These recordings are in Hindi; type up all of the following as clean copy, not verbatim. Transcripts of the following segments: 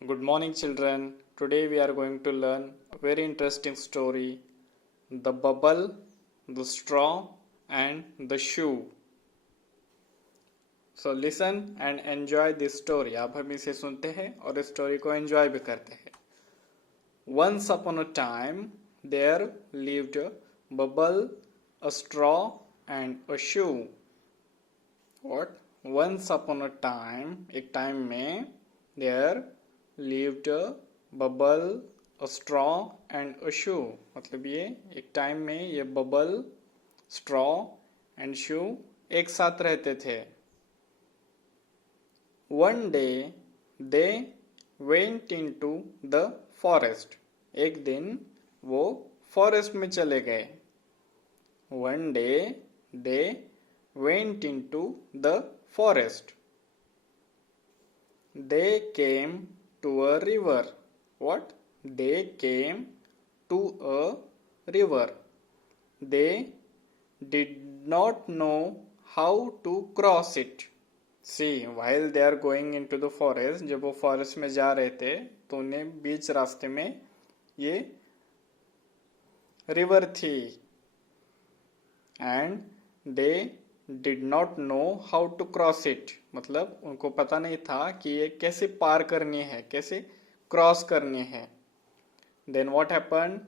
Good morning, children. Today we are going to learn a very interesting story: the bubble, the straw, and the shoe. So listen and enjoy this story. अब हम इसे सुनते हैं और इस स्टोरी को एंजॉय भी करते हैं. Once upon a time, there lived a bubble, a straw, and a shoe. What? Once upon a time, एक टाइम में there lived a bubble, a straw and a shoe. मतलब ये एक टाइम में ये bubble, straw and shoe एक साथ रहते थे. One day they went into the forest. एक दिन वो फॉरेस्ट में चले गए. One day they went into the forest. They came to a river. What? They came to a river. They did not know how to cross it. See, while they are going into the forest, जब वो फॉरेस्ट में जा रहे थे तो उन्हें बीच रास्ते में ये रिवर थी. And they did not know how to cross it. मतलब उनको पता नहीं था कि ये कैसे पार करनी है, कैसे क्रॉस करनी है. Then what happen?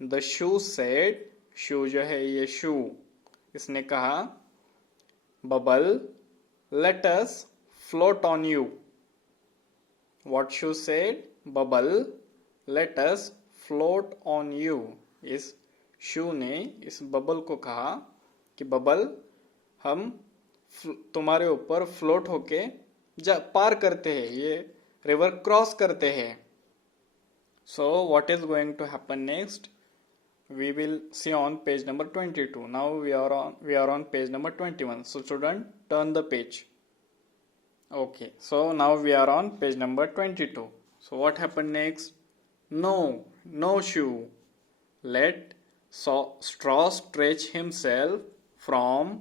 The shoe said, shoe जो है ये शू, इसने कहा bubble let us float on you. What shoe said? Bubble let us float on you. इस शू ने इस बबल को कहा कि बबल हम तुम्हारे ऊपर फ्लोट होके पार करते हैं, ये रिवर क्रॉस करते हैं. So what is going to happen next? We will see on page number 22. Now we are on page number 21. So student, turn the page. Okay, so now we are on page number 22. So what happened next? No shoe. Let straw stretch himself from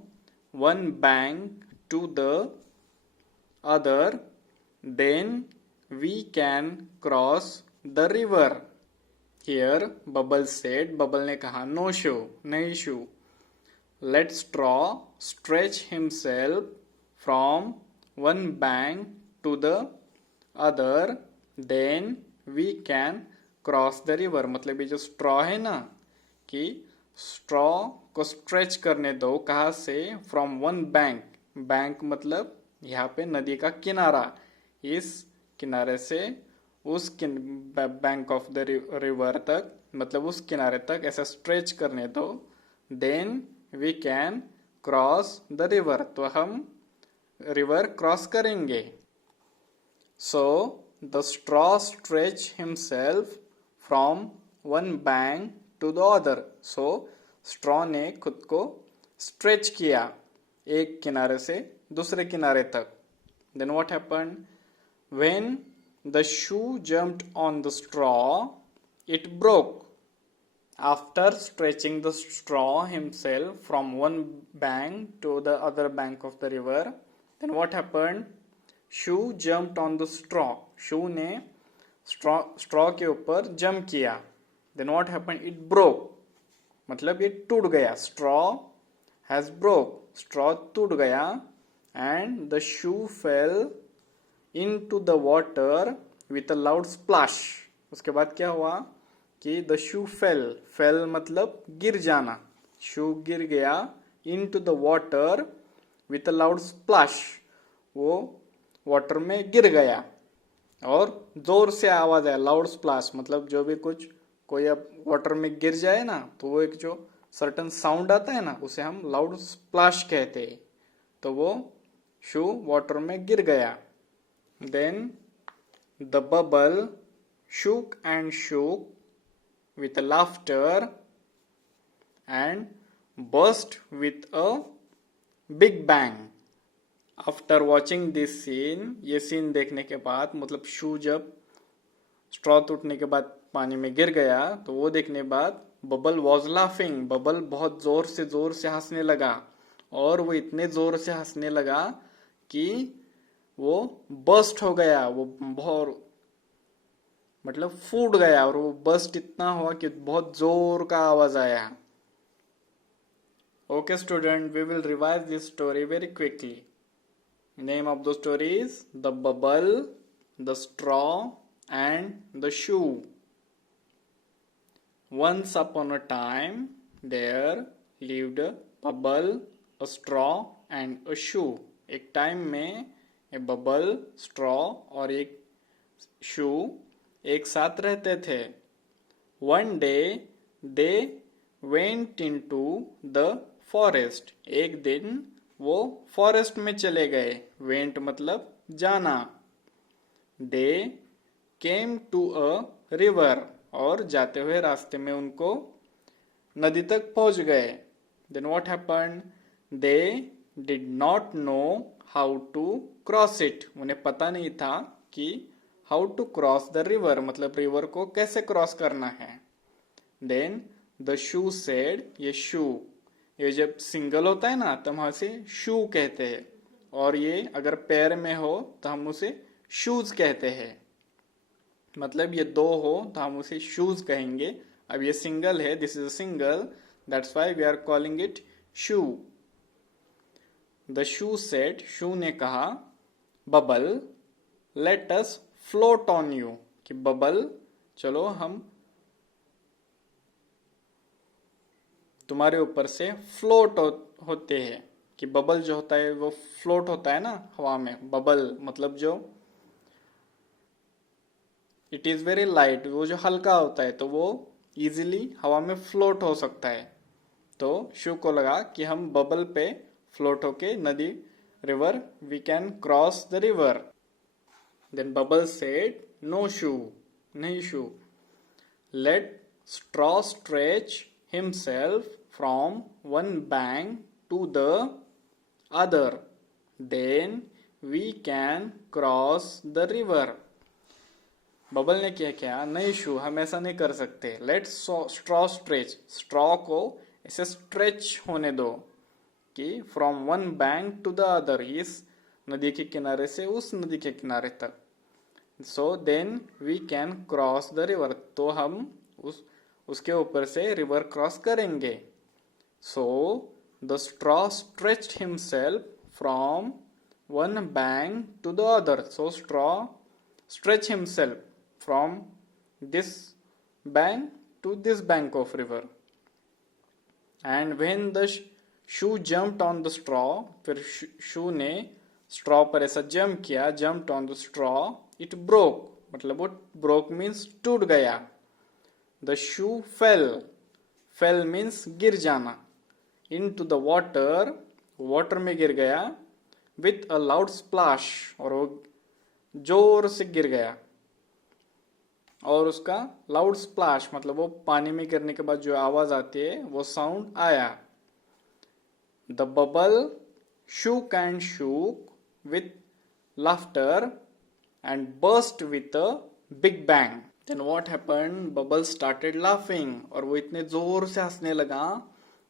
one bank to the other, then we can cross the river. Here Bubble said, Bubble ने कहा no shoe, नहीं shoe. Let straw stretch himself from one bank to the other, then we can cross the river. मतलब ये जो straw है ना, कि straw को stretch करने दो. कहाँ से? From one bank. Bank मतलब यहाँ पे नदी का किनारा. इस किनारे से उस बैंक ऑफ द रिवर तक, मतलब उस किनारे तक ऐसा स्ट्रेच करने दो. Then we can cross the river. तो हम रिवर क्रॉस करेंगे. So the straw stretch himself from one bank to the other. So straw ने खुद को स्ट्रेच किया एक किनारे से दूसरे किनारे तक. Then what happened? When the shoe jumped on the straw, it broke. After stretching the straw himself from one bank to the other bank of the river, then what happened? Shoe jumped on the straw. Shoe ने straw के ऊपर jump किया. Then what happened? It broke. मतलब ये टूट गया. Straw has broke. Straw टूट गया and the shoe fell into the water with a loud splash. उसके बाद क्या हुआ कि the shoe fell मतलब गिर जाना. shoe गिर गया into the water with a loud splash. वो वाटर में गिर गया और जोर से आवाज आया. loud splash मतलब जो भी कुछ कोई अब वाटर में गिर जाए ना, तो वो एक जो सर्टन साउंड आता है ना, उसे हम लाउड स्प्लैश कहते हैं. तो वो शू वाटर में गिर गया. Then the bubble shook and shook with laughter and burst with a big bang. After watching this scene, ये सीन देखने के बाद, मतलब शू जब स्ट्रॉ टूटने के बाद पानी में गिर गया, तो वो देखने के बाद बबल वॉज लाफिंग. बबल बहुत जोर से हंसने लगा. और वो इतने जोर से हंसने लगा कि वो बर्स्ट हो गया. वो बहुत मतलब फूट गया और वो बस्ट इतना हुआ कि बहुत जोर का आवाज आया. Okay, student, we will revise this story very quickly. Name of the story is The Bubble, the Straw, and the Shoe. Once upon a time, there lived a bubble, a straw, and a shoe. एक टाइम में एक बबल, स्ट्रॉ और एक शू एक साथ रहते थे. One day, they went into the forest. एक दिन वो फॉरेस्ट में चले गए. वेंट मतलब जाना. दे केम टू अ रिवर. और जाते हुए रास्ते में उनको नदी तक पहुंच गए. Then what happened? They did not know how to cross it. उन्हें पता नहीं था कि how to cross the river, मतलब रिवर को कैसे क्रॉस करना है. Then the shoe said. ये शू, ये जब सिंगल होता है ना तो हम उसे शू कहते हैं, और ये अगर पैर में हो तो हम उसे शूज कहते हैं. मतलब ये दो हो तो हम उसे शूज कहेंगे. अब ये सिंगल है, this is a single, that's why we are calling it shoe. The shoe said. Shoe ने कहा, bubble let us float on you. कि बबल, चलो हम तुम्हारे ऊपर से फ्लोट होते हैं. कि बबल जो होता है वो फ्लोट होता है ना हवा में. बबल मतलब जो इट इज वेरी लाइट, वो जो हल्का होता है तो वो इजीली हवा में फ्लोट हो सकता है. तो शू को लगा कि हम बबल पे फ्लोट होके नदी, river, we can cross the river. Then bubble said, no shoe. नहीं shoe. Let straw stretch himself from one bank to the other, then we can cross the river. Bubble ने क्या किया? नहीं शू, हम ऐसा नहीं कर सकते. Late straw stretch. स्ट्रॉ को ऐसे स्ट्रेच होने दो कि from one bank to the other, इस नदी के किनारे से उस नदी के किनारे तक. So then we can cross the river. तो हम उसके ऊपर से रिवर क्रॉस करेंगे. So the straw stretched himself from one bank to the other. So straw stretch himself from this bank to this bank of river. And when the shoe jumped on the straw. फिर शू ने स्ट्रॉ पर ऐसा जंप किया. Jumped on the straw. It broke. मतलब वो ब्रोक मीन्स टूट गया. The shoe fell. Fell means गिर जाना. Into the water. water में गिर गया. With a loud splash. और वो जोर से गिर गया. और उसका loud splash मतलब वो पानी में गिरने के बाद जो आवाज आती है वो साउंड आया. The bubble shook and shook with laughter and burst with a big bang. Then what happened? Bubble started laughing. और वो इतने जोर से हंसने लगा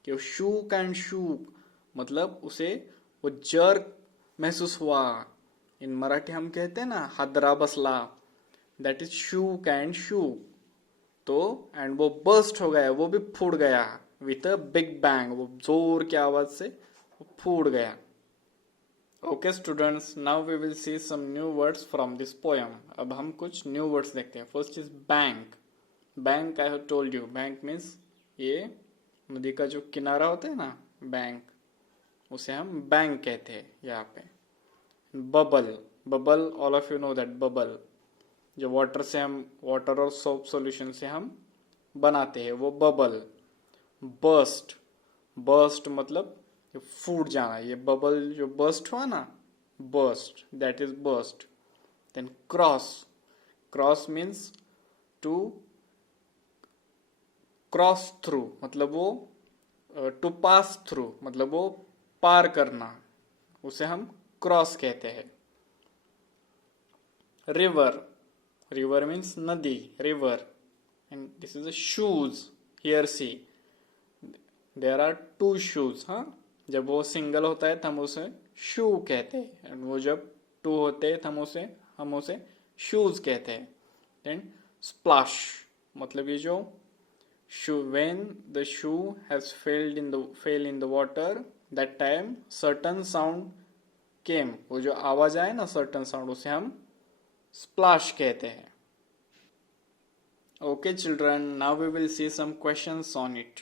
कि वो shook and shook मतलब उसे वो जर्क महसूस हुआ. इन मराठी हम कहते हैं ना हादरा बसला. That is shook and shook. तो एंड वो बर्स्ट हो गया, वो भी फूट गया. With a big bang. वो जोर की आवाज से वो फूट गया. Okay students, now we will see some new words from this poem. अब हम कुछ न्यू वर्ड्स देखते हैं. First is bank. Bank I have told you, bank means ये नदी का जो किनारा होता है ना, बैंक, उसे हम बैंक कहते हैं यहाँ पे. Bubble. Bubble, all of you know that bubble जो वाटर से हम, वाटर और सोप सॉल्यूशन से हम बनाते हैं, वो बबल. बर्स्ट. बर्स्ट मतलब फूट जाना. ये बबल जो बर्स्ट हुआ ना, burst, that is burst. Then cross. Cross means to cross through, मतलब वो टू पास थ्रू, मतलब वो पार करना, उसे हम क्रॉस कहते हैं. रिवर. रिवर मीन्स नदी, river. And this is a shoes. Here see there are two shoes. हाँ, जब वो सिंगल होता है तो हम उसे शू कहते हैं, एंड वो जब टू होते हैं तो हम उसे शूज कहते हैं. देन स्प्लैश मतलब ये जो shoe when the shoe has fell in the water that time certain sound came, वो जो आवाज आए ना certain sound उसे हम splash कहते हैं. Okay children, now we will see some questions on it.